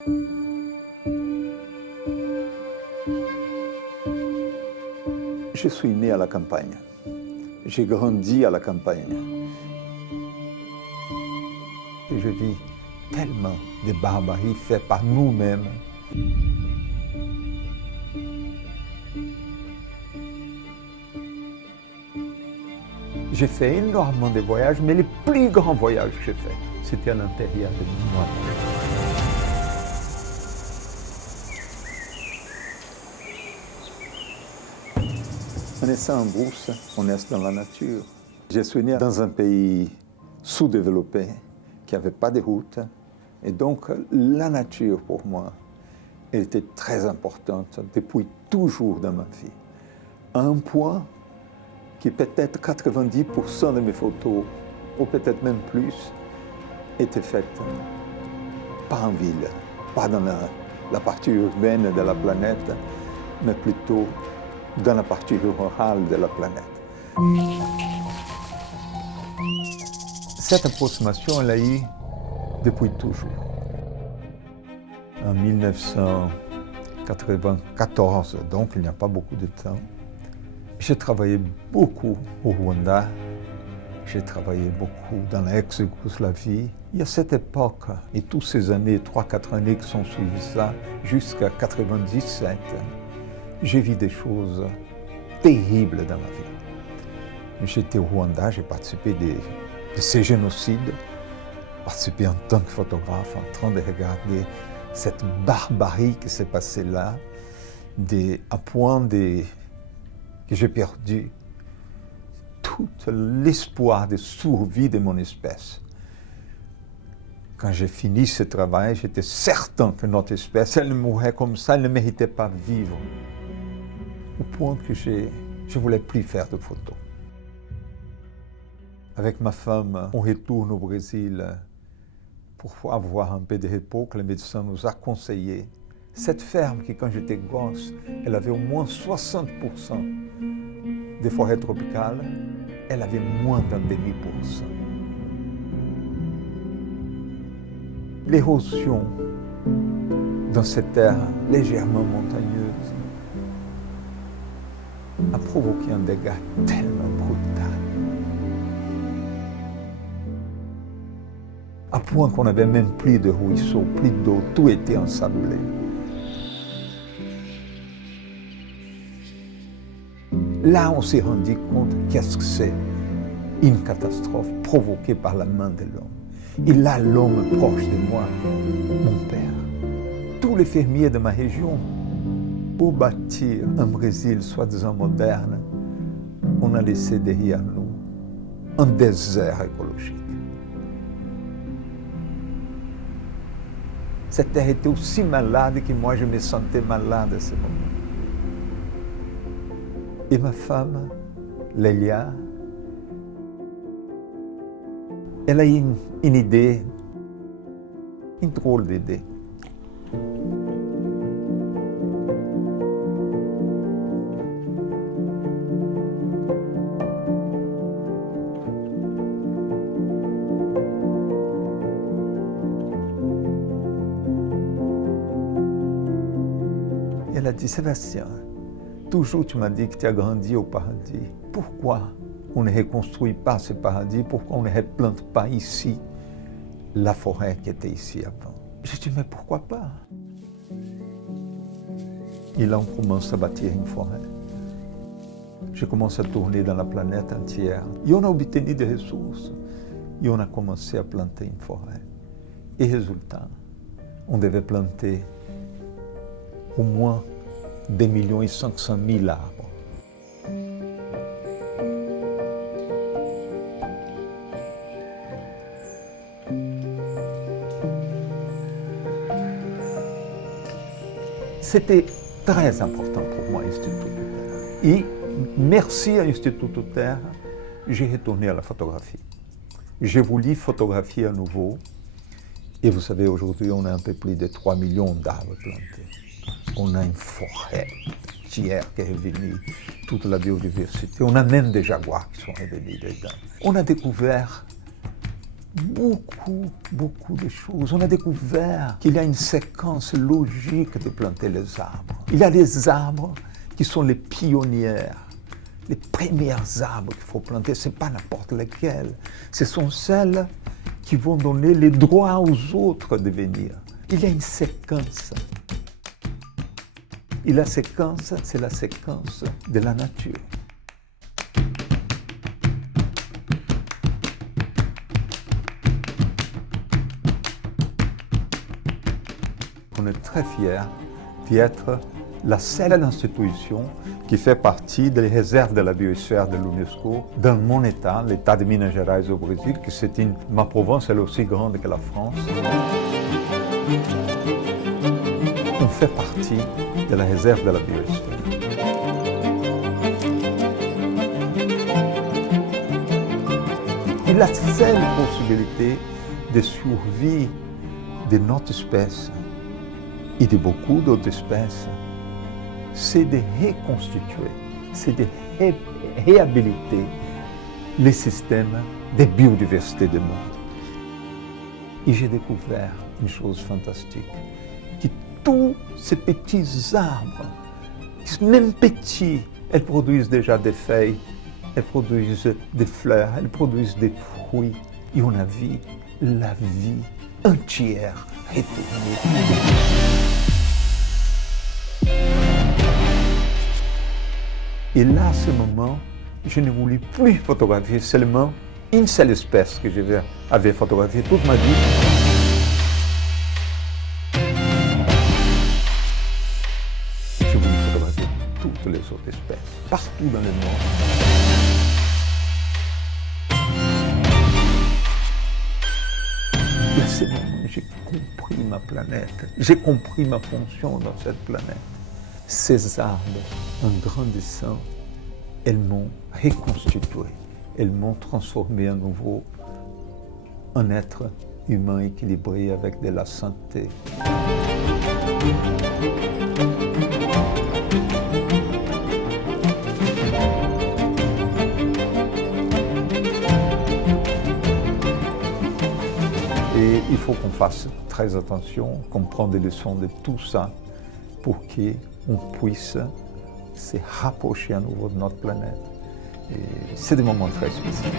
Je suis né à la campagne. J'ai grandi à la campagne. Et je vis tellement de barbaries faites par nous-mêmes. J'ai fait énormément de voyages, mais les plus grands voyages que j'ai faits, c'était à l'intérieur de moi-même. En naissant en brousse, on naît dans la nature. Je suis né dans un pays sous-développé, qui n'avait pas de route. Et donc, la nature, pour moi, elle était très importante depuis toujours dans ma vie. À un point que peut-être 90% de mes photos, ou peut-être même plus, étaient faites pas en ville, pas dans la partie urbaine de la planète, mais plutôt dans la partie rurale de la planète. Cette approximation, elle a eu depuis toujours. En 1994, donc il n'y a pas beaucoup de temps, j'ai travaillé beaucoup au Rwanda, j'ai travaillé beaucoup dans l'ex-Yougoslavie. Et à cette époque, et toutes ces années, 3-4 années qui sont suivies ça, jusqu'à 1997, j'ai vu des choses terribles dans ma vie. J'étais au Rwanda, j'ai participé de ces génocides, participé en tant que photographe, en train de regarder cette barbarie qui s'est passée là, à point que j'ai perdu tout l'espoir de survie de mon espèce. Quand j'ai fini ce travail, j'étais certain que notre espèce, elle mourrait comme ça, elle ne méritait pas vivre. Au point que je ne voulais plus faire de photos. Avec ma femme, on retourne au Brésil pour avoir un peu de repos que le médecin nous a conseillé. Cette ferme qui, quand j'étais gosse, elle avait au moins 60% des forêts tropicales, elle avait moins d'un demi-pour-cent. L'érosion dans cette terre légèrement montagneuse a provoqué un dégât tellement brutal. À point qu'on n'avait même plus de ruisseaux, plus d'eau, tout était ensablé. Là, on s'est rendu compte qu'est-ce que c'est une catastrophe provoquée par la main de l'homme. Et là, l'homme proche de moi, mon père, tous les fermiers de ma région, pour bâtir un Brésil soi-disant moderne, on a laissé derrière nous un désert écologique. Cette terre était aussi malade que moi je me sentais malade à ce moment. Et ma femme, Lélia, elle a eu une idée, une drôle d'idée. Elle a dit, Sébastien, toujours tu m'as dit que tu as grandi au paradis. Pourquoi on ne reconstruit pas ce paradis? Pourquoi on ne replante pas ici la forêt qui était ici avant? J'ai dit, mais pourquoi pas? Et là, on commence à bâtir une forêt. Je commence à tourner dans la planète entière. Et on a obtenu des ressources. Et on a commencé à planter une forêt. Et résultat, on devait planter au moins 2,5 millions arbres. C'était très important pour moi, Institut Terre. Et merci à Institut Terre, j'ai retourné à la photographie. J'ai voulu photographier à nouveau. Et vous savez, aujourd'hui, on a un peu plus de 3 millions d'arbres plantés. On a une forêt entière qui est revenue, toute la biodiversité. On a même des jaguars qui sont revenus dedans. On a découvert beaucoup de choses. On a découvert qu'il y a une séquence logique de planter les arbres. Il y a les arbres qui sont les pionnières, les premières arbres qu'il faut planter. Ce n'est pas n'importe lesquels. Ce sont celles qui vont donner les droits aux autres de venir. Il y a une séquence. Et la séquence, c'est la séquence de la nature. On est très fiers d'y être la seule institution qui fait partie des réserves de la biosphère de l'UNESCO dans mon État, l'État de Minas Gerais au Brésil, que ma province est aussi grande que la France. On fait partie de la réserve de la biosphère. Et la seule possibilité de survie de notre espèce et de beaucoup d'autres espèces, c'est de reconstituer, c'est de réhabiliter les systèmes de biodiversité du monde. Et j'ai découvert une chose fantastique, que tous ces petits arbres, même petits, elles produisent déjà des feuilles, elles produisent des fleurs, elles produisent des fruits. Et on a vu la vie entière retourner. Et là, à ce moment, je ne voulais plus photographier seulement une seule espèce que j'avais photographiée toute ma vie. Je voulais photographier toutes les autres espèces, partout dans le monde. Et à ce moment, j'ai compris ma planète, j'ai compris ma fonction dans cette planète. Ces arbres, en grandissant, elles m'ont reconstitué, elles m'ont transformé à nouveau en être humain équilibré avec de la santé. Et il faut qu'on fasse très attention, qu'on prenne des leçons de tout ça pour qu'on puisse se rapprocher à nouveau de notre planète. Et c'est des moments très spéciaux.